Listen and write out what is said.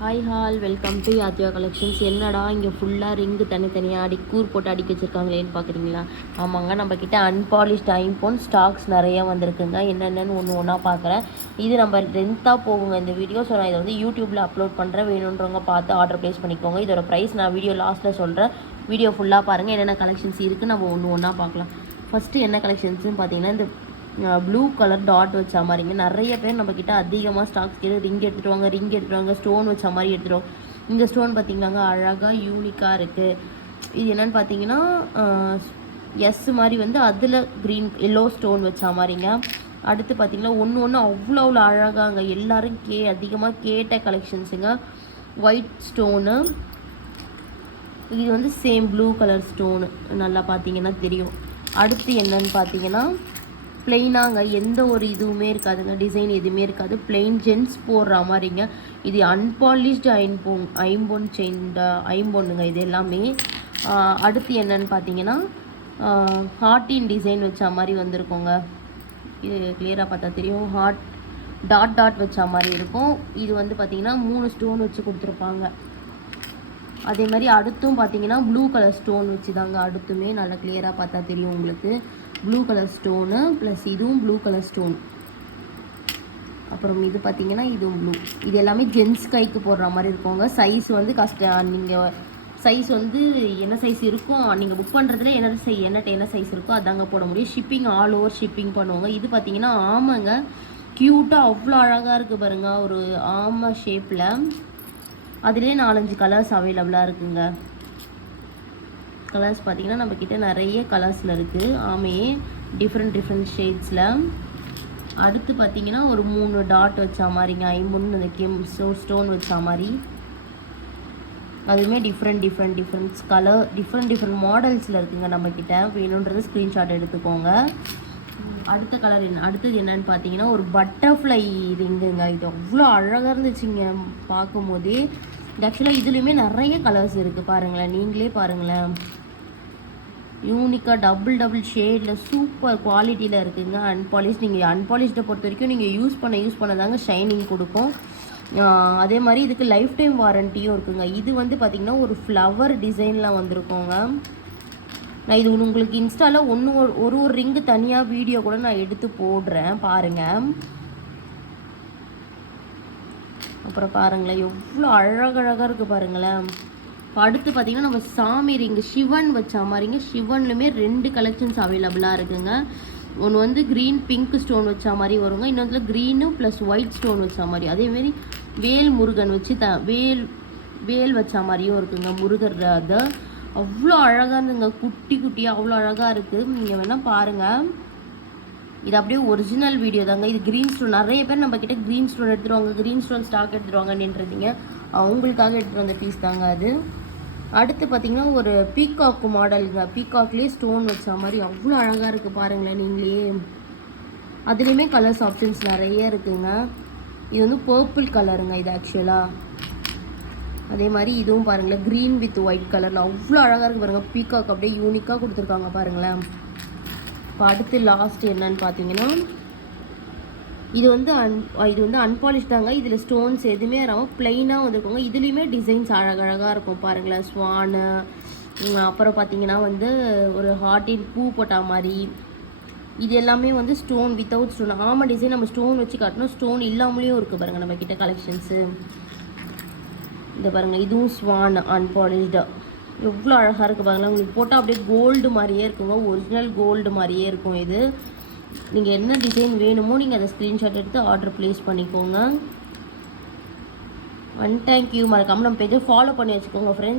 Hi welcome to Yathya collections. என்னடா இங்கே ஃபுல்லாக ரிங்கு தனித்தனியாக கூர் போட்டு அடிக்க வச்சுருக்காங்களேன்னு பார்க்குறீங்களா? ஆமாங்க, நம்மக்கிட்ட அன்பாலிஷ்ட் ஐம்போன் ஸ்டாக்ஸ் நிறையா வந்திருக்குங்க. என்னென்னு ஒன்றா பார்க்குறேன். இது நம்ம லென்த்தாக போகுங்க இந்த வீடியோ. ஸோ நான் இதை வந்து யூடியூப்பில் அப்லோட் பண்ணுறேன். வேணுன்றவங்க பார்த்து ஆர்டர் ப்ளேஸ் பண்ணிக்கோங்க. இதோட ப்ரைஸ் நான் வீடியோ லாஸ்ட்டில் சொல்கிறேன். வீடியோ ஃபுல்லாக பாருங்கள். என்னென்ன கலெக்ஷன்ஸ் இருக்குது நம்ம ஒன்றா பார்க்கலாம். ஃபஸ்ட்டு என்ன கலெக்ஷன்ஸ்னு பார்த்தீங்கன்னா, இந்த ப்ளூ கலர் டாட் வச்ச மாதிரிங்க நிறைய பேர் நம்மக்கிட்ட அதிகமாக ஸ்டாக்ஸ் கேட்டு ரிங் எடுத்துகிட்டு வாங்க ஸ்டோன் வச்ச மாதிரி எடுத்துகிட்டு. இந்த ஸ்டோன் பார்த்திங்களாங்க அழகாக யூனிக்காக இருக்குது. இது என்னென்னு பார்த்தீங்கன்னா எஸ் மாதிரி வந்து அதில் க்ரீன் எல்லோ ஸ்டோன் வச்ச மாதிரிங்க. அடுத்து பார்த்திங்கன்னா ஒன்று அவ்வளோ அழகாங்க. எல்லோரும் அதிகமாக கேட்ட கலெக்ஷன்ஸுங்க. ஒயிட் ஸ்டோனு, இது வந்து சேம் ப்ளூ கலர் ஸ்டோனு நல்லா பார்த்தீங்கன்னா தெரியும். அடுத்து என்னன்னு பார்த்தீங்கன்னா பிளெயினாங்க, எந்த ஒரு இதுவுமே இருக்காதுங்க, டிசைன் எதுவுமே இருக்காது. பிளெயின் ஜென்ஸ் போடுற மாதிரிங்க. இது அன்பாலிஷ்டு ஐம்போன் செயின் ஐம்போனுங்க இது எல்லாமே. அடுத்து என்னன்னு பார்த்தீங்கன்னா ஹார்ட்டின் டிசைன் வச்ச மாதிரி வந்திருக்கோங்க. இது கிளியராக பார்த்தா தெரியும். டாட் வச்ச மாதிரி இருக்கும். இது வந்து பார்த்திங்கன்னா 3 ஸ்டோன் வச்சு கொடுத்துருப்பாங்க. அதே மாதிரி அடுத்தும் பார்த்தீங்கன்னா ப்ளூ கலர் ஸ்டோன் வச்சு தாங்க அடுத்துமே நல்லா கிளியராக பார்த்தா தெரியும் உங்களுக்கு. ப்ளூ கலர் ஸ்டோனு ப்ளஸ் இதுவும் ப்ளூ கலர் ஸ்டோன். அப்புறம் இது பார்த்தீங்கன்னா இதுவும் ப்ளூ. இது எல்லாமே ஜென்ஸ் கைக்கு போடுற மாதிரி இருக்கோங்க. சைஸ் வந்து நீங்கள் சைஸ் வந்து என்ன சைஸ் இருக்கும் நீங்கள் புக் பண்ணுறதுல என்ன சைஸ் இருக்கோ அதாங்க போட முடியும். ஷிப்பிங் ஆல் ஓவர் ஷிப்பிங் பண்ணுவாங்க. இது பார்த்தீங்கன்னா ஆமாங்க, க்யூட்டாக அவ்வளோ அழகாக இருக்குது பாருங்கள். ஒரு ஆமை ஷேப்பில் அதுலேயே 4-5 கலர்ஸ் அவைலபிளாக இருக்குங்க. கலர்ஸ் பார்த்திங்கன்னா நம்மக்கிட்ட நிறைய கலர்ஸில் இருக்குது. ஆமையே டிஃப்ரெண்ட் ஷேட்ஸில். அடுத்து பார்த்திங்கன்னா ஒரு 3 டாட் வச்ச மாதிரிங்க. ஐம்பொன்னு இந்த ஸ்டோன் வச்ச மாதிரி. அதுவுமே டிஃப்ரெண்ட் கலர் டிஃப்ரெண்ட் மாடல்ஸில் இருக்குங்க நம்மக்கிட்ட. வேணுன்றது ஸ்க்ரீன்ஷாட் எடுத்துக்கோங்க. அடுத்தது என்னன்னு பார்த்தீங்கன்னா ஒரு பட்டர்ஃப்ளை ரிங்குங்க. இது அவ்வளோ அழகாக இருந்துச்சுங்க பார்க்கும்போதே. ஆக்சுவலாக இதுலேயுமே நிறைய கலர்ஸ் இருக்குது பாருங்களேன், நீங்களே பாருங்களேன். யூனிக்காக டபுள் ஷேடில் சூப்பர் குவாலிட்டியில் இருக்குதுங்க. நீங்கள் அன்பாலிஷ்டை பொறுத்த வரைக்கும் நீங்கள் யூஸ் பண்ண தாங்க ஷைனிங் கொடுக்கும். அதே மாதிரி இதுக்கு லைஃப் டைம் வாரண்டியும் இருக்குங்க. இது வந்து பார்த்திங்கன்னா ஒரு ஃப்ளவர் டிசைனில் வந்திருக்கோங்க. நான் இது உங்களுக்கு இன்ஸ்டாவில் ஒரு ரிங்கு தனியாக வீடியோ கூட நான் எடுத்து போடுறேன் பாருங்கள். அப்புறம் பாருங்களேன் எவ்வளோ அழகழகாக இருக்குது பாருங்களேன். அடுத்து பார்த்திங்கன்னா நம்ம சாமி ரிங்கு சிவன் வச்ச மாதிரிங்க. சிவன்லுமே 2 கலெக்ஷன்ஸ் அவைலபிளாக இருக்குங்க. ஒன்று வந்து க்ரீன் பிங்க் ஸ்டோன் வச்ச மாதிரி வருங்க. இன்னொன்று க்ரீனு ப்ளஸ் ஒயிட் ஸ்டோன் வச்ச மாதிரி. அதேமாரி வேல் முருகன் வச்சு வேல் வச்ச மாதிரியும் இருக்குங்க. முருகர் அது அவ்வளோ அழகாக இருந்துங்க. குட்டியாக அவ்வளோ அழகாக இருக்குது. நீங்கள் வேணால் பாருங்கள். இது அப்படியே ஒரிஜினல் வீடியோ தாங்க. இது க்ரீன் ஸ்டோன். நிறைய பேர் நம்மக்கிட்ட க்ரீன் ஸ்டோன் எடுத்துருவாங்க, க்ரீன் ஸ்டோன் ஸ்டாக் எடுத்துருவாங்கன்றீங்க. அவங்களுக்காக எடுத்துகிட்டு வந்த பீஸ் தாங்க அது. அடுத்து பார்த்திங்கன்னா ஒரு பீகாக் மாடலுங்க. பீகாக்லேயே ஸ்டோன் வச்ச மாதிரி அவ்வளோ அழகாக இருக்குது பாருங்களேன் நீங்களே. அதுலேயுமே கலர்ஸ் ஆப்ஷன்ஸ் நிறைய இருக்குங்க. இது வந்து பர்பிள் கலருங்க இது ஆக்சுவலாக. அதே மாதிரி இதுவும் பாருங்களேன் க்ரீன் வித் ஒயிட் கலரில் அவ்வளோ அழகாக இருக்குது பாருங்கள். பீகாக் அப்படியே யூனிக்காக கொடுத்துருக்காங்க பாருங்களேன். இப்போ அடுத்து லாஸ்ட் என்னன்னு பார்த்தீங்கன்னா இது வந்து அன்பாலிஷ்டாங்க. இதில் ஸ்டோன்ஸ் எதுவுமே வராமல் ப்ளைனாக வந்துருக்கோங்க. இதுலேயுமே டிசைன்ஸ் அழகழகாக இருக்கும் பாருங்களேன். ஸ்வானு, அப்புறம் பார்த்தீங்கன்னா வந்து ஒரு ஹார்ட்டின் பூ போட்டா மாதிரி. இது எல்லாமே வந்து ஸ்டோன் வித்தவுட் ஸ்டோன். ஆமாம் டிசைன் நம்ம ஸ்டோன் வச்சு காட்டணும். ஸ்டோன் இல்லாமலேயும் இருக்குது பாருங்கள் நம்மக்கிட்ட கலெக்ஷன்ஸு. இந்த பாருங்கள் இதுவும் ஸ்வான் அன்பாலிஷ்டாக எவ்வளோ அழகாக இருக்குது பாருங்களேன். உங்களுக்கு போட்டால் அப்படியே கோல்டு மாதிரியே இருக்குங்க. ஒரிஜினல் கோல்டு மாதிரியே இருக்கும் இது. நீங்கள் என்ன டிசைன் வேணுமோ நீங்கள் அதை ஸ்க்ரீன்ஷாட் எடுத்து ஆர்டர் ப்ளேஸ் பண்ணிக்கோங்க. தேங்க்யூ. மறக்காமல் நம்ம பேஜை ஃபாலோ பண்ணி வச்சுக்கோங்க ஃப்ரெண்ட்ஸ்.